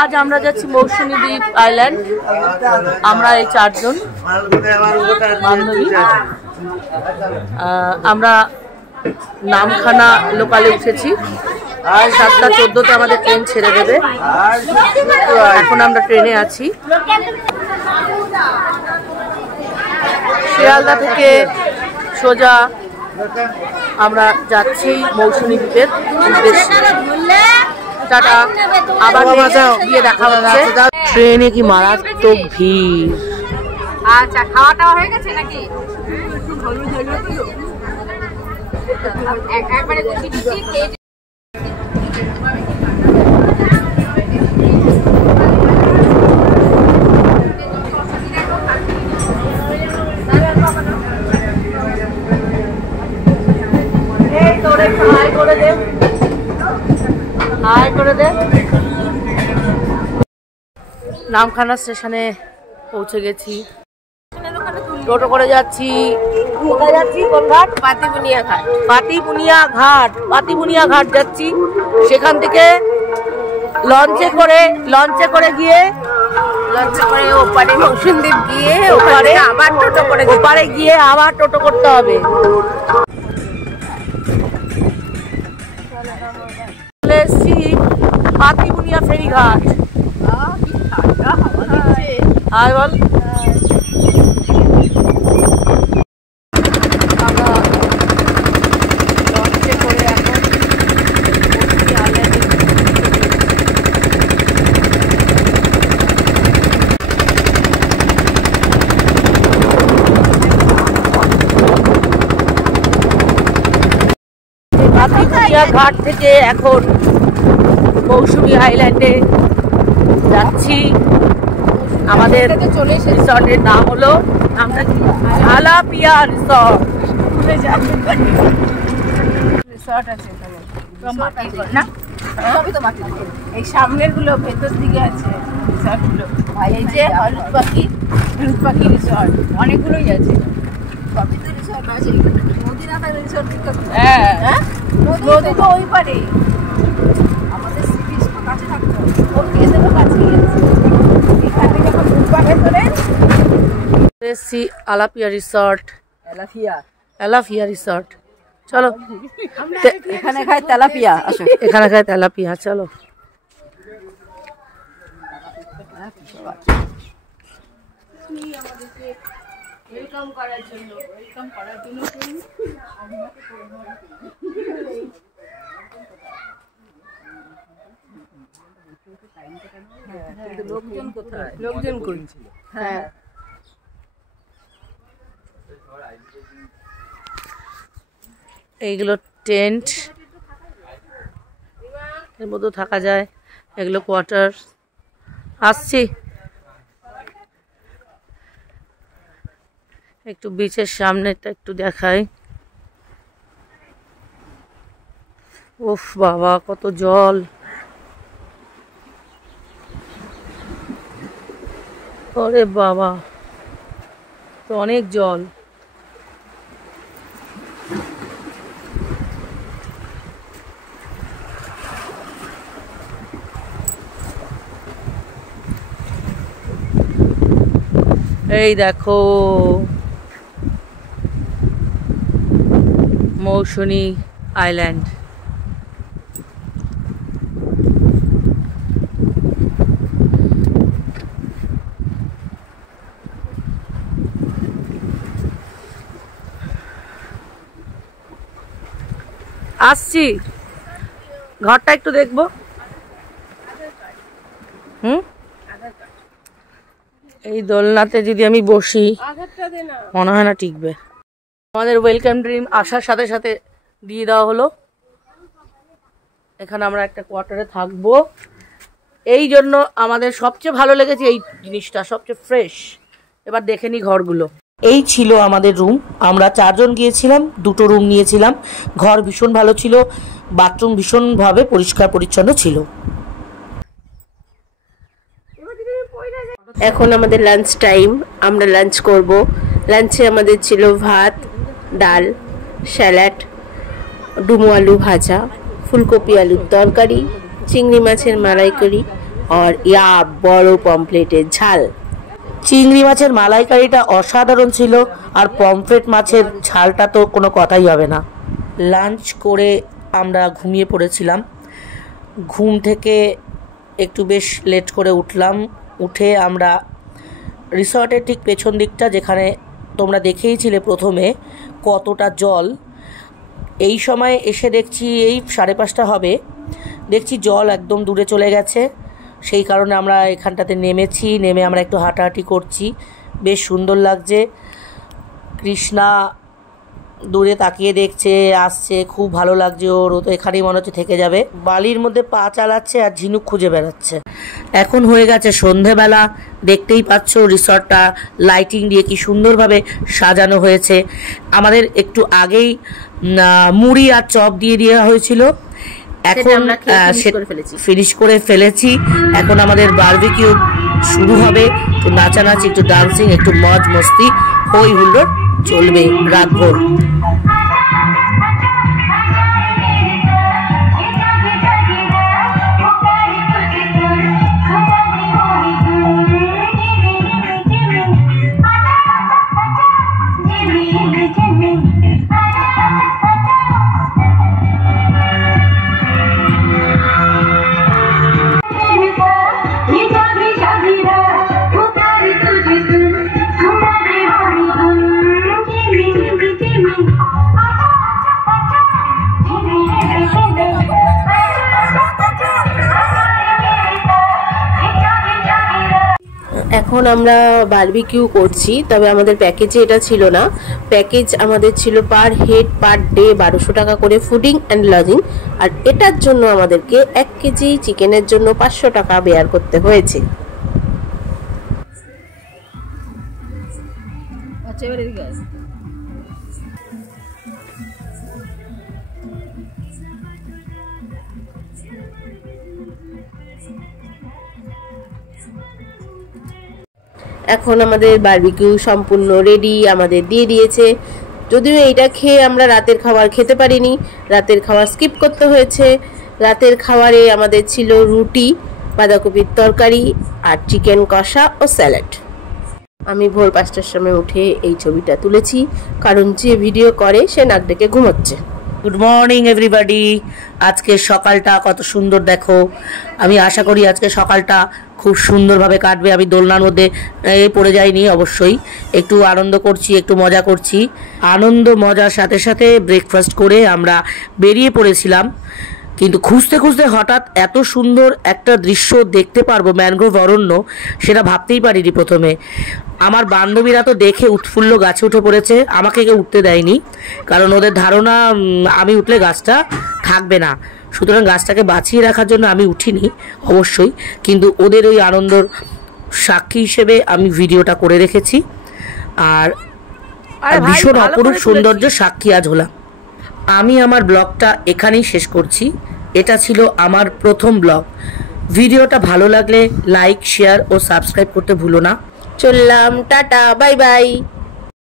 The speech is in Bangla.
আজ আমরা যাচ্ছি মৌসুমী দ্বীপ আইল্যান্ড। আমরা এই 4 জন বান্ধবী, আমরা নামখানা লোকালে উঠেছি। 7:14-তে আমাদের ট্রেন ছেড়ে দেবে। এখন আমরা ট্রেনে আছি। শিয়ালদা থেকে সোজা আমরা যাচ্ছি মৌসুমী দ্বীপের উদ্দেশ্যে। টাটা, আবার গিয়ে দেখা হচ্ছে। ট্রেনে কি মারাত্মক ভিড়। আচ্ছা, খাওয়া টাওয়া হয়ে গেছে নাকি? একবারে নামখানা স্টেশনে পৌঁছে গেছি। টোটো করে যাচ্ছি। কোথায় যাচ্ছি? কোন ঘাট? পাতিবুনিয়া ঘাট। পাতিবুনিয়া ঘাট যাচ্ছি। সেখান থেকে লঞ্চে করে গিয়ে ওপারে মৌসুমী দ্বীপ গিয়ে ওপারে আবার টোটো করতে হবে। পাতিবুনিয়া ফেরিঘাট। আর বল পাতিবুনিয়া ঘাট থেকে এখন মৌসুমী আইল্যান্ডে যাচ্ছি। আমাদের রিসর্টের নাম হলো আলাপিয়া রিসর্ট। রিসর্ট আছে এখানে, না সবই তো মাটি। এই সামনের গুলো ভেতর দিকে আছে রিসর্ট গুলো। এই যে হলুদ পাখি রিসর্ট, অনেকগুলোই আছে। সবই তো রিসর্ট আছে। নদী না থাকলে রিসর্ট দিতে হবে। হ্যাঁ, নদী তো ওই পারে। আমাদের সি বিচ তো কাছে থাকতো, ওর কেসে তো কাছেই আছে। এখানে যখন ঢুকবা ভেতরে এসছি আলাপিয়া রিসর্ট। এলাফিয়া রিসর্ট। চলো, এখানে খাই তেলাপিয়া। আসো, এখানে খাই তেলাপিয়া। চলো। ওয়েলকাম করার জন্য লোকজন কোথায়? লোকজন কই? হ্যাঁ, এইগুলো টেন্ট, এর মধ্যে থাকা যায়। এগুলো কোয়ার্টার। আসছি একটু বিচের সামনেটা একটু দেখাই। উফ বাবা, কত জল! ওরে বাবা, তো অনেক জল। এই দেখো মৌসুমী আইল্যান্ড। আসছি, ঘরটা একটু দেখবো। এই দোলনাতে যদি আমি বসি মনে হয় না টিকবে। আমাদের ওয়েলকাম ড্রিঙ্ক আসার সাথে সাথে দিয়ে দেওয়া হলো। এখানে আমরা একটা কোয়ার্টারে থাকবো। এই জন্য আমাদের সবচেয়ে ভালো লেগেছে এই জিনিসটা, সবচেয়ে ফ্রেশ। এবার দেখে নি ঘরগুলো। এই ছিল আমাদের রুম। আমরা 4 জন গিয়েছিলাম, 2টো রুম নিয়েছিলাম। ঘর ভীষণ ভালো ছিল, বাথরুম ভীষণভাবে পরিষ্কার পরিচ্ছন্ন ছিল। এখন আমাদের লাঞ্চ টাইম, আমরা লাঞ্চ করব। লাঞ্চে আমাদের ছিল ভাত, ডাল, স্যালাড, ডুমো আলু ভাজা, ফুলকপি আলুর তরকারি, চিংড়ি মাছের মালাইকারি, আর ইয়া বড় পমফ্লেটের ঝাল। চিংড়ি মাছের মালাইকারিটা অসাধারণ ছিল, আর পমফ্রেট মাছের ঝালটা তো কোনো কথাই হবে না। লাঞ্চ করে আমরা ঘুমিয়ে পড়েছিলাম। ঘুম থেকে একটু বেশ লেট করে উঠলাম। উঠে আমরা রিসর্টের ঠিক পেছন দিকটা, যেখানে তোমরা দেখেইছিলে প্রথমে কতটা জল, এই সময় এসে দেখছি এই 5:30 হবে, দেখছি জল একদম দূরে চলে গেছে। সেই কারণে আমরা এখানটাতে নেমেছি। নেমে আমরা একটু হাঁটাহাঁটি করছি, বেশ সুন্দর লাগছে। কৃষ্ণা দূরে তাকিয়ে দেখছে, আসছে, খুব ভালো লাগছে ওর। ও তো এখানেই মনে হচ্ছে থেকে যাবে। বালির মধ্যে পা চালাচ্ছে আর ঝিনুক খুঁজে বেড়াচ্ছে। এখন হয়ে গেছে সন্ধেবেলা। দেখতেই পাচ্ছ রিসর্টটা লাইটিং দিয়ে কি সুন্দরভাবে সাজানো হয়েছে। আমাদের একটু আগেই মুড়ি আর চপ দিয়ে দেওয়া হয়েছিল। এখন ফিনিশ করে ফেলেছি। এখন আমাদের বারবিকিউ শুরু হবে। একটু নাচানাচি, একটু ডান্সিং, একটু মজ মস্তি, হই হুল্লোড় চলবে রাতভর। এখন আমরা বারবিকিউ করছি, তবে আমাদের প্যাকেজে এটা ছিল না। প্যাকেজ আমাদের ছিল পার হেড পার ডে 1200 টাকা করে ফুডিং অ্যান্ড লজিং, আর এটার জন্য আমাদেরকে 1 কেজি চিকেনের জন্য 500 টাকা বেয়ার করতে হয়েছে। এখন আমাদের বারবিকিউ সম্পূর্ণ রেডি, আমাদের দিয়ে দিয়েছে। যদিও এইটা খেয়ে আমরা রাতের খাবার খেতে পারিনি, রাতের খাবার স্কিপ করতে হয়েছে। রাতের খাবারে আমাদের ছিল রুটি, বাঁধাকপির তরকারি আর চিকেন কষা ও স্যালাড। আমি ভোর 5টার সময় উঠে এই ছবিটা তুলেছি, কারণ যে ভিডিও করে সে নাক ডেকে ঘুমোচ্ছে। Good morning everybody. আজকে সকালটা কত সুন্দর দেখো। আমি আশা করি আজকে সকালটা খুব সুন্দরভাবে কাটবে। আমি দোলনার মধ্যে পড়ে যাইনি, অবশ্যই একটু আনন্দ করছি, একটু মজা করছি। আনন্দ মজার সাথে সাথে ব্রেকফাস্ট করে আমরা বেরিয়ে পড়েছিলাম। কিন্তু খুঁজতে খুঁজতে হঠাৎ এত সুন্দর একটা দৃশ্য দেখতে পারবো ম্যানগ্রোভ অরণ্য, সেটা ভাবতেই পারিনি প্রথমে। আমার বান্ধবীরা তো দেখে উৎফুল্ল গাছে উঠে পড়েছে, আমাকে কেউ উঠতে দেয়নি, কারণ ওদের ধারণা আমি উঠলে গাছটা থাকবে না। সুতরাং গাছটাকে বাঁচিয়ে রাখার জন্য আমি উঠিনি অবশ্যই, কিন্তু ওদের ওই আনন্দর সাক্ষী হিসেবে আমি ভিডিওটা করে রেখেছি। আর ভীষণ অপরূপ সৌন্দর্য সাক্ষী আজ হলাম। আমি আমার ব্লগটা এখানেই শেষ করছি। এটা ছিল আমার প্রথম ব্লগ। ভিডিওটা ভালো লাগলে লাইক, শেয়ার ও সাবস্ক্রাইব করতে ভুলো না। চললাম, টাটা, বাই বাই।